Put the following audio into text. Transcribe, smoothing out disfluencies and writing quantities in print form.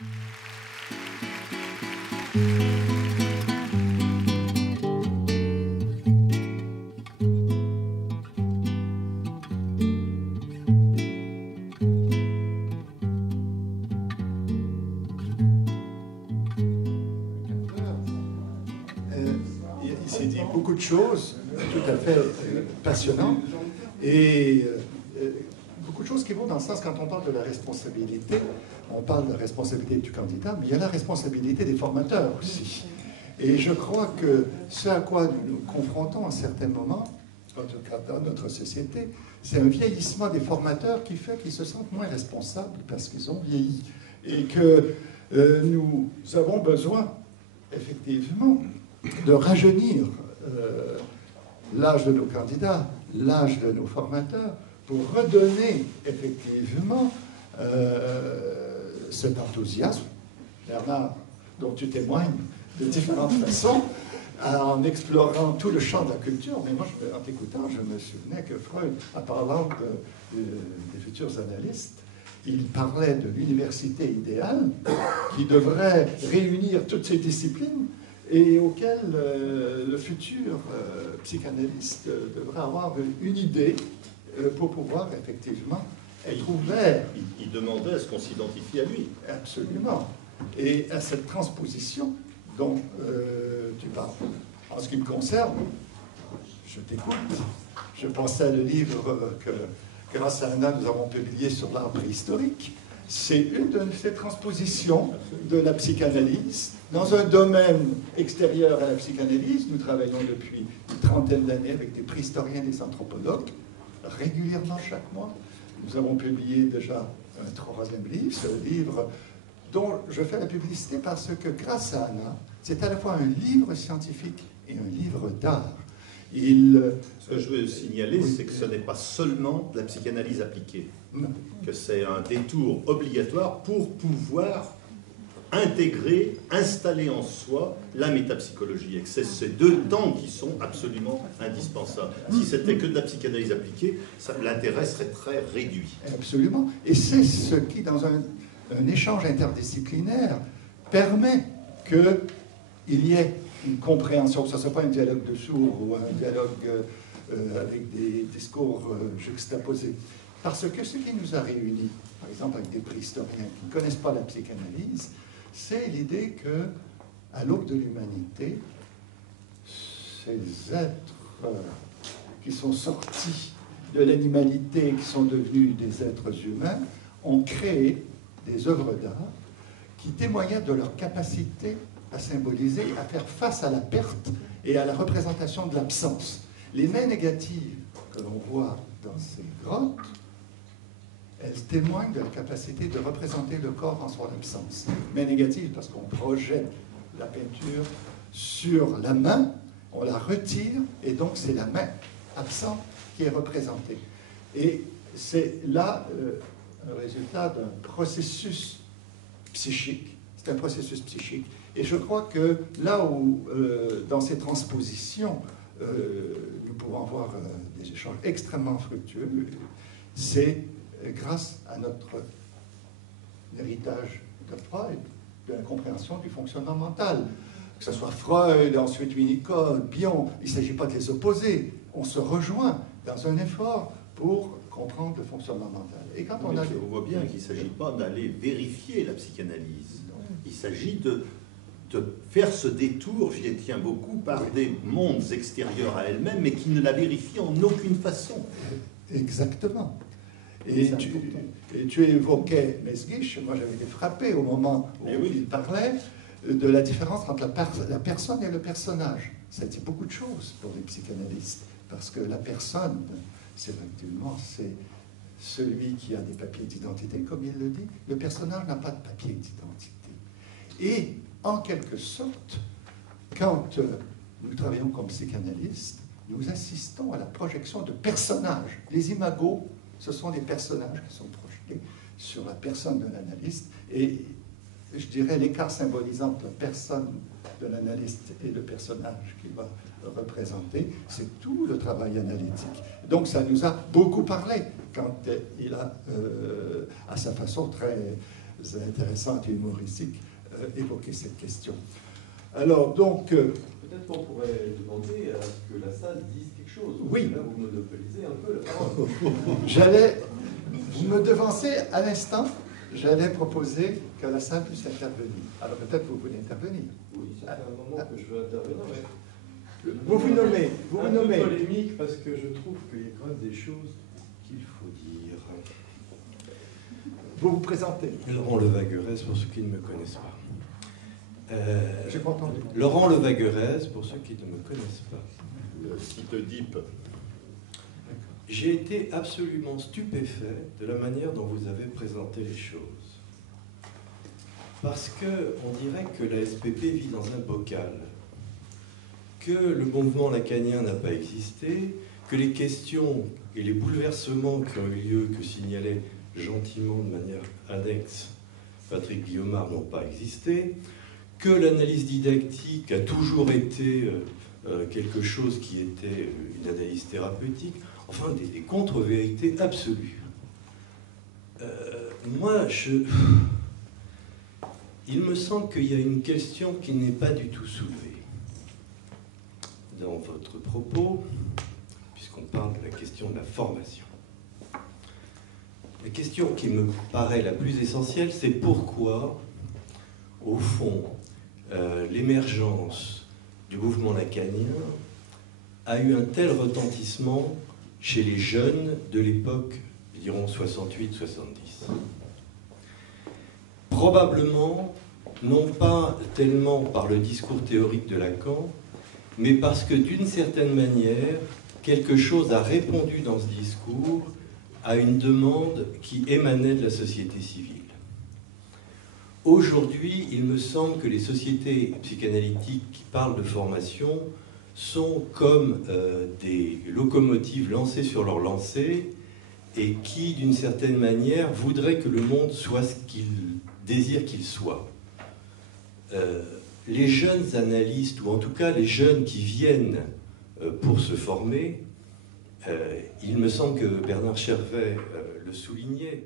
Il s'est dit beaucoup de choses tout à fait passionnantes et beaucoup de choses qui vont dans le sens, quand on parle de la responsabilité, on parle de la responsabilité du candidat, mais il y a la responsabilité des formateurs aussi. Et je crois que ce à quoi nous nous confrontons à certains moments, en tout cas dans notre société, c'est un vieillissement des formateurs qui fait qu'ils se sentent moins responsables parce qu'ils ont vieilli. Et que nous avons besoin, effectivement, de rajeunir l'âge de nos candidats, l'âge de nos formateurs, pour redonner effectivement cet enthousiasme, Bernard, dont tu témoignes de différentes façons, en explorant tout le champ de la culture. Mais moi, en t'écoutant, je me souvenais que Freud, en parlant des futurs analystes, il parlait de l'université idéale qui devrait réunir toutes ces disciplines et auquel le futur psychanalyste devrait avoir une idée pour pouvoir effectivement être ouvert. Il demandait à ce qu'on s'identifie à lui. Absolument. Et à cette transposition dont tu parles. En ce qui me concerne, je t'écoute. Je pensais à le livre que, grâce à Anna, nous avons publié sur l'art préhistorique. C'est une de ces transpositions de la psychanalyse dans un domaine extérieur à la psychanalyse. Nous travaillons depuis une trentaine d'années avec des préhistoriens et des anthropologues, régulièrement chaque mois. Nous avons publié déjà un troisième livre, ce livre dont je fais la publicité parce que, grâce à Anna, c'est à la fois un livre scientifique et un livre d'art. Ce que je veux signaler, c'est que ce n'est pas seulement de la psychanalyse appliquée, que c'est un détour obligatoire pour pouvoir intégrer, installer en soi la métapsychologie, et que c'est ces deux temps qui sont absolument indispensables. Si c'était que de la psychanalyse appliquée, l'intérêt serait très réduit. Absolument. Et c'est ce qui, dans un échange interdisciplinaire, permet qu'il y ait une compréhension, que ce ne soit pas un dialogue de sourds ou un dialogue avec des discours juxtaposés. Parce que ce qui nous a réunis, par exemple avec des préhistoriens qui ne connaissent pas la psychanalyse, c'est l'idée que, à l'aube de l'humanité, ces êtres qui sont sortis de l'animalité, qui sont devenus des êtres humains, ont créé des œuvres d'art qui témoignaient de leur capacité à symboliser, à faire face à la perte et à la représentation de l'absence. Les mains négatives que l'on voit dans ces grottes, elles témoignent de la capacité de représenter le corps en son absence. Main négative parce qu'on projette la peinture sur la main, on la retire, et donc c'est la main absente qui est représentée. Et c'est là un résultat d'un processus psychique. C'est un processus psychique. Et je crois que là où, dans ces transpositions, nous pouvons avoir des échanges extrêmement fructueux, c'est grâce à notre héritage de Freud, de la compréhension du fonctionnement mental. Que ce soit Freud, ensuite Winnicott, Bion, il ne s'agit pas de les opposer. On se rejoint dans un effort pour comprendre le fonctionnement mental. Et quand on voit bien qu'il ne s'agit pas d'aller vérifier la psychanalyse. Il s'agit de faire ce détour, j'y tiens beaucoup, par des mondes extérieurs à elle-même, mais qui ne la vérifient en aucune façon. Exactement. Et tu évoquais Mesguich, moi j'avais été frappé au moment où il parlait de la différence entre la personne et le personnage. Ça dit beaucoup de choses pour les psychanalystes, parce que la personne, c'est celui qui a des papiers d'identité, comme il le dit. Le personnage n'a pas de papier d'identité. Et, en quelque sorte, quand nous travaillons comme psychanalystes, nous assistons à la projection de personnages. Les imagos, ce sont des personnages qui sont projetés sur la personne de l'analyste. Et je dirais l'écart symbolisant entre la personne de l'analyste et le personnage qu'il va représenter, c'est tout le travail analytique. Donc ça nous a beaucoup parlé quand il a, à sa façon très intéressantes et humoristiques évoquer cette question. Alors, donc... Peut-être qu'on pourrait demander à ce que la salle dise quelque chose. Oui. Là, vous monopolisez un peu la parole. Vous me devancez à l'instant, j'allais proposer que la salle puisse intervenir. Alors peut-être vous voulez intervenir. Oui, ça fait un moment que je veux intervenir, mais... Vous vous nommez. Un peu polémique, parce que je trouve qu'il y a quand même des choses qu'il faut dire. Vous vous présentez. Laurent Levaguerès, pour ceux qui ne me connaissent pas. J'ai pas entendu. Laurent Levaguerès, pour ceux qui ne me connaissent pas. Le site DIP. J'ai été absolument stupéfait de la manière dont vous avez présenté les choses. Parce qu'on dirait que la SPP vit dans un bocal, que le mouvement lacanien n'a pas existé, que les questions et les bouleversements qui ont eu lieu, que signalait gentiment de manière annexe Patrick Guillaumard, n'ont pas existé, que l'analyse didactique a toujours été quelque chose qui était une analyse thérapeutique, enfin des contre-vérités absolues. Il me semble qu'il y a une question qui n'est pas du tout soulevée dans votre propos, puisqu'on parle de la question de la formation. La question qui me paraît la plus essentielle, c'est pourquoi, au fond, l'émergence du mouvement lacanien a eu un tel retentissement chez les jeunes de l'époque, dirons 68-70. Probablement, non pas tellement par le discours théorique de Lacan, mais parce que d'une certaine manière, quelque chose a répondu dans ce discours à une demande qui émanait de la société civile. Aujourd'hui, il me semble que les sociétés psychanalytiques qui parlent de formation sont comme des locomotives lancées sur leur lancée et qui, d'une certaine manière, voudraient que le monde soit ce qu'ils désirent qu'il soit. Les jeunes analystes, ou en tout cas les jeunes qui viennent pour se former, il me semble que Bernard Chervet le soulignait,